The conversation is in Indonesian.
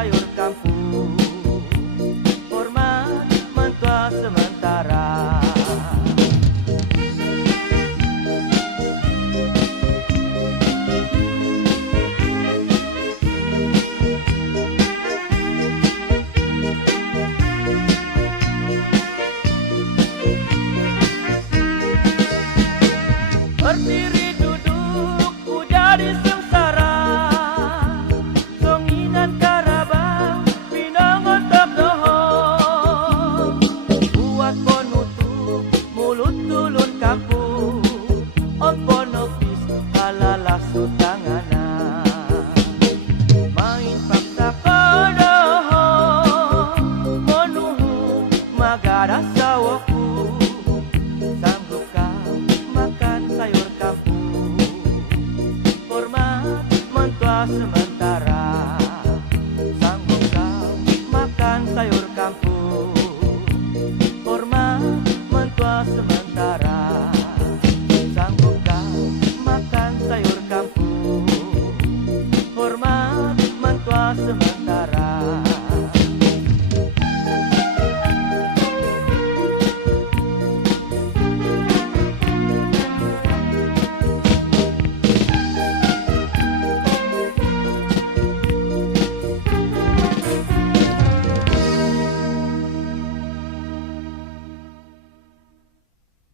sayur kampung. Hormat mentua sementara. Berdiri duduk udah di sengsara, songinan karabau pinangan tak dohong. Buat ponutup mulut tulun kampung, on ponopis halalah sutangana. Main paksa kodohong, monuhu magara sawoku. Sanggup kau makan sayur kampung, hormat mentua sementara.